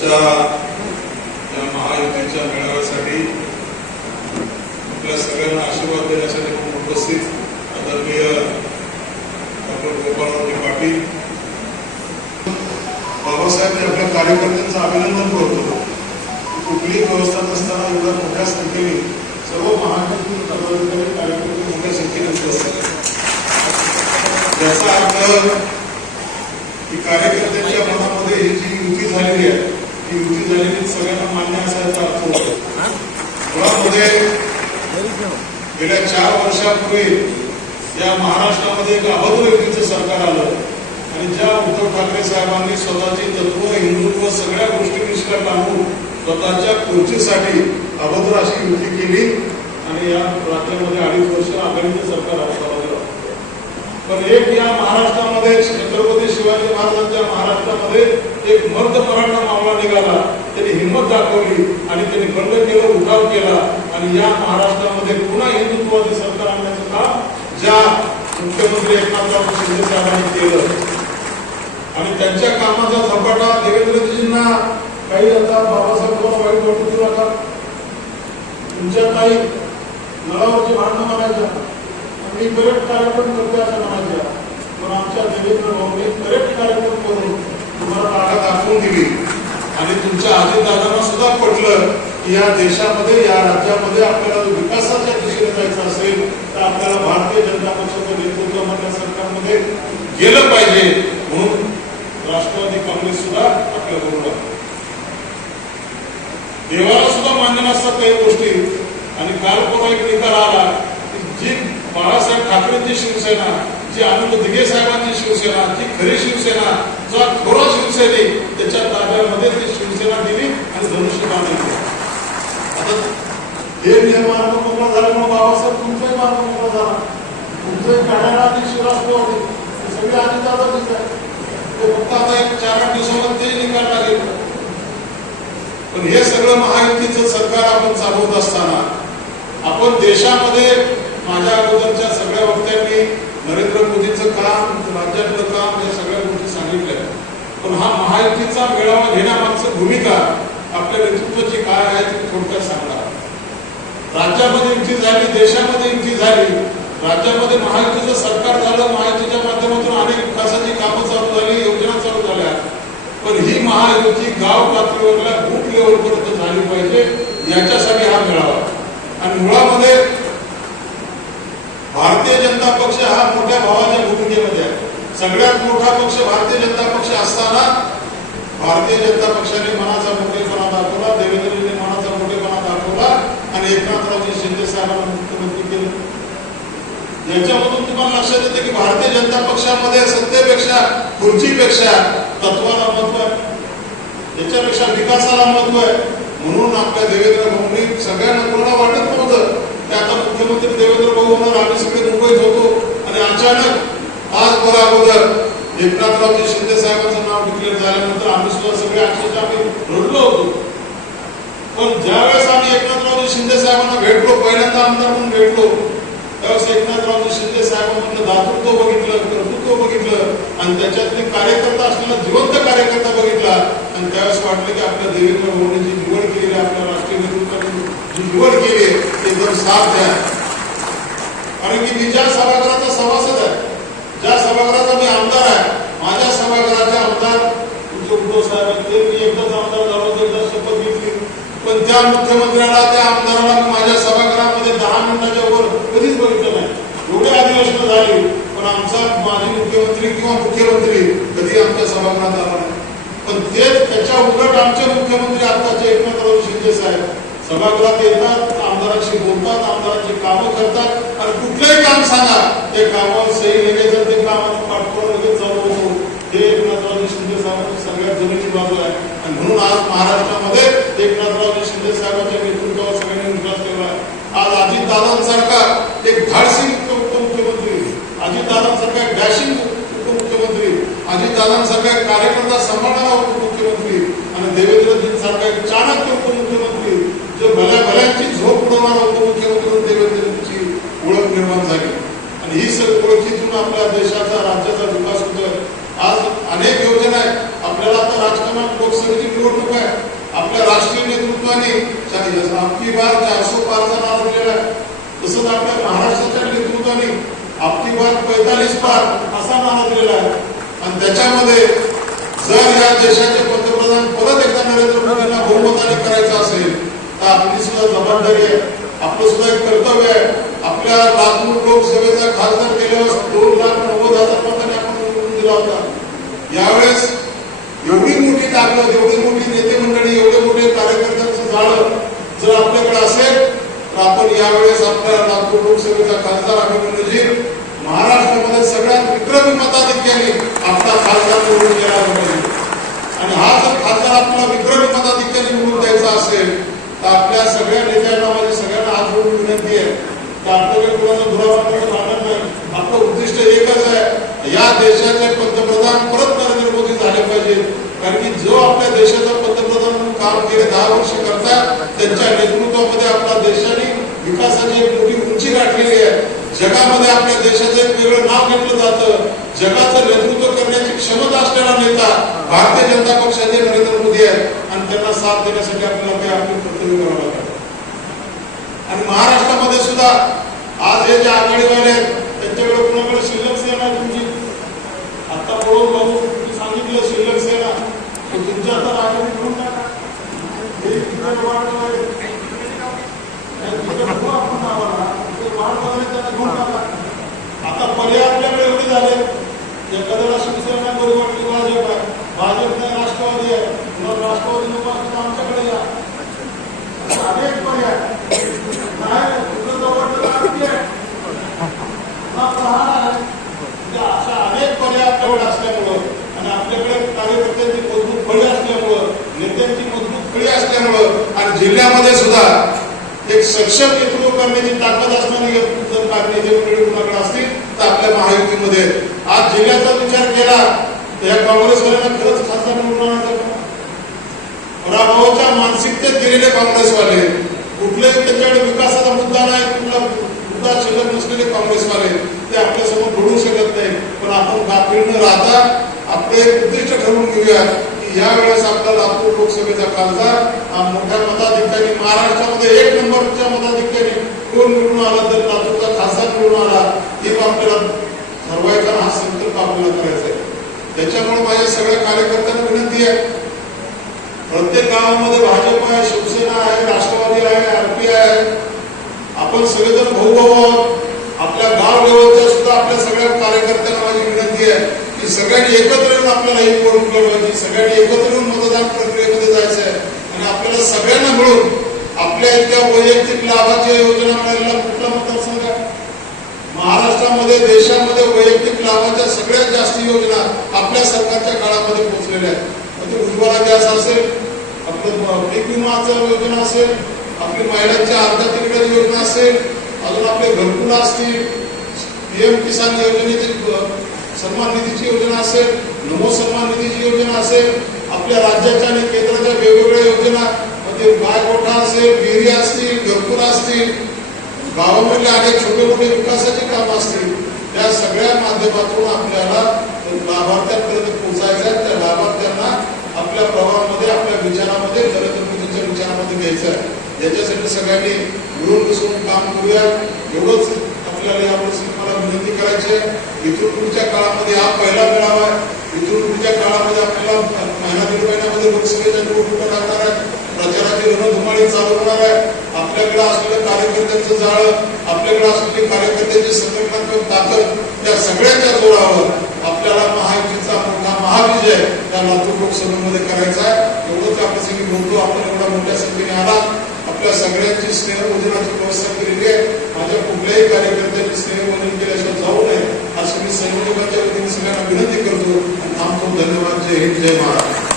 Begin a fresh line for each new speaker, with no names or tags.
च्या या महायुतीच्या मेळाव्यासाठी आपल्या सगळ्यांना आशीर्वाद देण्यासाठी म्हणून उपस्थित आदरणीय डॉक्टर गोपाळरावजी पाटील. बाबासाहेब आपल्या कार्यकर्त्यांचं अभिनंदन करतो. कुठलीही व्यवस्था नसताना एवढ्या मोठ्या संख्येने सर्व महाराष्ट्रातील पदाधिकारी कार्यकर्ते मोठ्या संख्येने उपस्थित याचा अर्थ की कार्यकर्त्यांच्या मनामध्ये ही जी युती झालेली आहे ती युती झालेली सगळ्यांना मान्य असायचा अर्थ होतो मुळामध्ये गेल्या चार वर्षापूर्वी या महाराष्ट्रामध्ये एक अभद्र युतीचं सरकार आलं आणि ज्या उद्धव ठाकरे साहेबांनी स्वतःची तत्व हिंदुत्व सगळ्या गोष्टी निष्काळ टाकून स्वतःच्या खुर्चीसाठी अभद्र अशी युती केली आणि या राज्यामध्ये अडीच वर्ष आघाडीचं सरकार असावं पण एक या महाराष्ट्रामध्ये छत्रपती शिवाजी महाराजांच्या महाराष्ट्रामध्ये एक मर्द मराठा मामला निघाला त्यांनी हिंमत दाखवली आणि त्यांनी बंड केलं उठाव केला. आणि या महाराष्ट्रामध्ये पुन्हा हिंदुत्वाचे सरकार आणण्याचं काम ज्या मुख्यमंत्री एकनाथराव शिंदे साहेबांनी केलं. आणि त्यांच्या कामाचा झपाटा देवेंद्रजींना काही आता बाबासाहेब वाईट वाटू देऊ नका. तुमच्या काही नळावरची भांडणं मारायच्या. मी करेक्ट कार्यक्रम करते असं म्हणायच्या. पण आमच्या देवेंद्र भाऊने करेक्ट कार्यक्रम करून तुम्हाला जागा दाखवून दिली आणि तुमच्या अजितदादांना सुद्धा पटलं की या देशामध्ये या राज्यामध्ये आपल्याला जर विकासाच्या दिशेने जायचं असेल तर आपल्याला भारतीय जनता पक्षाचं नेतृत्व नेतृत्वामधल्या सरकारमध्ये गेलं पाहिजे. म्हणून राष्ट्रवादी काँग्रेस सुद्धा आपल्या बरोबर देवाला सुद्धा मान्य नसतात काही गोष्टी. आणि काल कोणा एक निकाल आला की जी बाळासाहेब ठाकरेंची शिवसेना जी आनंद दिघे साहेबांची शिवसेना जी खरी शिवसेना जो थोडा शिवसैनिक त्याच्या ताब्यामध्ये ते शिवसेना दिली आणि धनुष्य बांधली आता हे नियम मार्ग मोकळा झाल्यामुळे बाबासाहेब तुमचाही मार्ग मोकळा झाला. तुमचंही काढायला आधी शिवराष्ट्र होते सगळे आधी दादा दिसत ते फक्त आता एक चार आठ दिवसामध्ये निकाल लागेल पण हे सगळं महायुतीचं सरकार आपण चालवत असताना आपण देशामध्ये माझ्या अगोदरच्या सगळ्या वक्त्यांनी नरेंद्र मोदींचं काम राज्यातलं काम या सगळ्या गोष्टी सांगितल्या पण हा महायुतीचा मेळावा घेण्यामागचं भूमिका आपल्या नेतृत्वाची काय आहे ती थोडक्यात सांगणार. राज्यामध्ये युती झाली देशामध्ये युती झाली राज्यामध्ये महायुतीचं सरकार झालं महायुतीच्या माध्यमातून अनेक विकासाची कामं चालू झाली योजना चालू झाल्या. पण ही महायुती गाव पातळीवरल्या बूथ लेवलपर्यंत झाली पाहिजे याच्यासाठी हा मेळावा. आणि मुळामध्ये भारतीय जनता पक्ष हा मोठ्या भावाच्या भूमिकेमध्ये आहे. सगळ्यात मोठा पक्ष भारतीय जनता पक्ष असताना भारतीय जनता पक्षाने मनाचा मोठेपणा दाखवला देवेंद्रजींनी मनाचा मोठेपणा दाखवला आणि एकनाथरावजी शिंदे साहेबांना मुख्यमंत्री केलं. याच्यामधून तुम्हाला लक्षात येते की भारतीय जनता पक्षामध्ये सत्तेपेक्षा खुर्चीपेक्षा तत्वाला महत्त्व आहे. याच्यापेक्षा विकासाला महत्त्व आहे. म्हणून आपल्या देवेंद्र भाऊंनी सगळ्यांना पूर्ण वाटत नव्हतं की आता मुख्यमंत्री देवेंद्र भाऊ म्हणून आम्ही सगळे मुंबईत होतो आणि अचानक आज बरं अगोदर एकनाथरावजी शिंदे साहेबांचं नाव डिक्लेअर झाल्यानंतर आम्ही सुद्धा सगळे अक्षरशः आम्ही रडलो होतो. पण ज्यावेळेस आम्ही एकनाथरावजी शिंदे साहेबांना भेटलो पहिल्यांदा आमदार म्हणून भेटलो त्यावेळेस एकनाथरावजी शिंदे साहेबांमधलं दातृत्व बघितलं कर्तृत्व बघितलं आणि त्याच्यातले कार्यकर्ता असलेला जिवंत कार्यकर्ता बघितला आणि त्यावेळेस वाटलं की आपल्या देवेंद्र भाऊने जी निवड केली आपल्या राष्ट्रीय नेतृत्वाने जी निवड केली ते एकदम साथ द्या. कारण की तिच्या ज्या सभागृहाचा सभासद आहे ज्या सभागृहाचा मी आमदार आहे माझ्या सभागृहाचे आमदार तुमचे उद्धव साहेब आहेत, ते मी एकदाच आमदार झालो होतो, एकदा शपथ घेतली पण त्या मुख्यमंत्र्याला त्या आमदाराला मी माझ्या सभागृहामध्ये दहा मिनिटाच्या वर कधीच बघितलं नाही. एवढे अधिवेशन झाली पण आमचा माजी मुख्यमंत्री किंवा मुख्यमंत्री कधी आमच्या सभागृहात आला नाही. पण तेच त्याच्या उलट आमचे मुख्यमंत्री आताचे एकनाथराव शिंदे साहेब सभागृहात येतात आमदारांशी बोलतात आमदारांची कामं करतात. आणि कुठलंही काम सांगा ते कामावर सही लगेच आणि ते कामाचं पाठपुरावा लगेच चालू होतो. हे एकनाथरावजी शिंदे साहेब सगळ्यात जमिनीची बाजू आहे. आणि म्हणून आज महाराष्ट्रामध्ये एकनाथरावजी शिंदे साहेबांच्या नेतृत्वावर सगळ्यांनी विश्वास ठेवला. आहे आज अजित दादांसारखा एक धाडसी उपमुख्यमंत्री. अजित दादांसारखा एक डॅशिंग उपमुख्यमंत्री. अजित दादांसारखा एक कार्यकर्ता सांभाळणारा उपमुख्यमंत्री. आणि देवेंद्रजींसारखा एक चाणक्य उपमुख्यमंत्री जो भल्या भल्यांची झोप उडवणारा उपमुख्यमंत्री म्हणून देवेंद्रजींची ओळख निर्माण झाली आणि ही सगळी ओळखीतून आपल्या देशाचा राज्याचा विकास होतोय आज अनेक योजना आहेत आपल्याला आता राजकारणात लोकसभेची निवडणूक आहे नेतृत्वांनी चा- आपली बार चारशे पारचा नाव दिलेला आहे. तसंच आपल्या महाराष्ट्राच्या नेतृत्वाने आपली बार पैतालीस पार असा नाव दिलेला आहे. आणि त्याच्यामध्ये जर या देशाचे पंतप्रधान परत एकदा नरेंद्र मोदींना बहुमताने करायचं असेल तर आपली सुद्धा जबाबदारी आहे. आपलं सुद्धा एक कर्तव्य आहे. आपल्या लाखो लोकसभेचा खासदार गेल्या दोन लाख नव्वद हजार मतांनी आपण निवडून दिला होता. यावेळेस एवढी मोठी ताकद एवढी मोठी नेते मंडळी एवढे मोठे कार्यकर्त्यांचं जाळं जर आपल्याकडे असेल तर आपण यावेळेस आपल्या नागपूर लोकसभेचा खासदार अभिमन्यूजी महाराष्ट्रामध्ये सगळ्यात विक्रमी मताधिक्याने आपला खासदार निवडून गेला पाहिजे आणि हा जर खासदार आपल्याला विक्रमी मताधिक्याने निवडून द्यायचा असेल तर आपल्या सगळ्या नेत्यांना माझी सगळ्यांना हात जोडून विनंती आहे. तर आपल्याकडे कोणाचं दुरावा भांडण नाही. आपलं उद्दिष्ट एकच आहे या देशाचे पंतप्रधान परत नरेंद्र मोदी झाले पाहिजे कारण की जो आपल्या देशाचा पंतप्रधान म्हणून काम केले दहा वर्ष करतात त्यांच्या नेतृत्वामध्ये आपल्या देशाने विकासाची एक मोठी उंची गाठलेली आहे. जगामध्ये आपल्या देशाचं एक वेगळं नाव घेतलं जातं. जगाचं नेतृत्व करण्याची क्षमता असलेला नेता भारतीय जनता पक्षाचे नरेंद्र मोदी आहेत. आणि त्यांना साथ देण्यासाठी आपल्याला ते आपले कर्तव्य करावं लागतं आणि महाराष्ट्रामध्ये सुद्धा आज हे जे आघाडीवाले आहेत त्यांच्याकडे कुणाकडे शिल्लक सेना आहे तुमची आता बोलून भाऊ तुम्ही सांगितलं शिल्लक सेना तर तुमच्या आता आघाडी घेऊन टाका हे तिकडे वाढवलं आहे. आणि तिकडे बघू आपण नावाला. ते वाढवलं त्यांना घेऊन टाका. आता पर्याय आपल्याकडे एवढे झाले एखाद्याला शिवसेना बरी वाटली भाजप आहे भाजप नाही राष्ट्रवादी आहे मग राष्ट्रवादी नको असेल तर आमच्याकडे या असे अनेक पर्याय नाही तुझं जवळ राजकीय आहे पुन्हा प्रहार आहे म्हणजे अशा अनेक पर्याय आपल्याकडे असल्यामुळं आणि आपल्याकडे कार्यकर्त्यांची मजबूत फळी असल्यामुळं नेत्यांची मजबूत फळी असल्यामुळं आणि जिल्ह्यामध्ये सुद्धा एक सक्षम नेतृत्व करण्याची ताकद असणारी जर नेते मंडळी कुणाकडे असतील तर आपल्या महायुतीमध्ये आज जिल्ह्याचा विचार केला तर या काँग्रेसवाल्यांना खरंच खासदार निवडून आणायचं पराभवाच्या मानसिकतेत गेलेले काँग्रेसवाले कुठलेही त्यांच्याकडे विकासाचा मुद्दा नाही कुठला मुद्दा शिल्लक नसलेले काँग्रेसवाले ते आपल्यासमोर घडू शकत नाही. पण आपण गाफील न राहता आपले एक उद्दिष्ट ठरवून घेऊया की या वेळेस आपला लातूर लोकसभेचा खासदार हा मोठ्या मताधिकारी महाराष्ट्रामध्ये एक नंबरच्या मताधिकारी कोण निवडून आला तर लातूरचा खासदार निवडून आला हे आपल्याला ठरवायचा हा संकल्प आपल्याला करायचा आहे. त्याच्यामुळे माझ्या सगळ्या कार्यकर्त्यांना विनंती आहे. प्रत्येक गावामध्ये भाजप आहे शिवसेना आहे राष्ट्रवादी आहे आरपीआय आहे. आपण सगळेजण भाऊ भाऊ आहोत. आपल्या गाव लेवलच्या सुद्धा आपल्या सगळ्या कार्यकर्त्यांना माझी विनंती आहे की सगळ्यांनी एकत्र येऊन आपल्याला ही निवडणूक लढवायची सगळ्यांनी एकत्र येऊन मतदान प्रक्रियेमध्ये जायचं आहे. आणि आपल्याला सगळ्यांना मिळून आपल्या इतक्या वैयक्तिक लाभाच्या योजना मिळालेला कुठला महाराष्ट्रामध्ये देशामध्ये वैयक्तिक लाभाच्या सगळ्यात जास्त योजना आपल्या सरकारच्या काळामध्ये पोहोचलेल्या आहेत. ते उज्ज्वला गॅस असेल आपलं पीक विमाचं योजना असेल आपली महिलांच्या अर्ध्या तिकीट योजना असेल अजून आपले घरकुल असतील पीएम किसान योजनेची सन्मान निधीची योजना असेल नमो सन्मान निधीची योजना असेल आपल्या राज्याच्या आणि केंद्राच्या वेगवेगळ्या योजना म्हणजे बायकोठा असेल विहिरी असतील घरकुल असतील गावामधले अनेक छोटे मोठे विकासाचे सगळ्या माध्यमातून आपल्याला लाभार्थ्यांपर्यंत पोहोचायचं आहे. त्या लाभार्थ्यांना आपल्या प्रवाहामध्ये आपल्या विचारामध्ये नरेंद्र मोदींच्या विचारामध्ये घ्यायचं आहे. याच्यासाठी सगळ्यांनी मिळून मिसळून काम करूया. एवढंच आपल्याला यावर्षी मला विनंती करायची आहे. इथून पुढच्या काळामध्ये हा पहिला मेळावा आहे. इथून पुढच्या काळामध्ये आपल्याला महिना दीड महिन्यामध्ये लोकसभेच्या निवडणुका लागणार आहे प्रचाराची रणधुमाळी चालू होणार आहे. आपल्याकडे असलेलं कार्यकर्त्यांचं जाळं आपल्याकडे असलेली कार्यकर्त्यांची संघटनात्मक ताकद या सगळ्याच्या जोरावर आपल्याला महायुतीचा मोठा महाविजय या लातूर लोकसभेमध्ये करायचा आहे. एवढंच आपल्यासाठी बोलतो आपण एवढ्या मोठ्या संख्येने आला आपल्या सगळ्यांची स्नेहभोजनाची व्यवस्था केलेली आहे. माझ्या कुठल्याही कार्यकर्त्यांनी स्नेहभोजन केल्याशिवाय जाऊ नये. अशी मी संयोजकाच्या वतीने सगळ्यांना विनंती करतो आणि थांबतो. धन्यवाद. जय हिंद. जय महाराष्ट्र.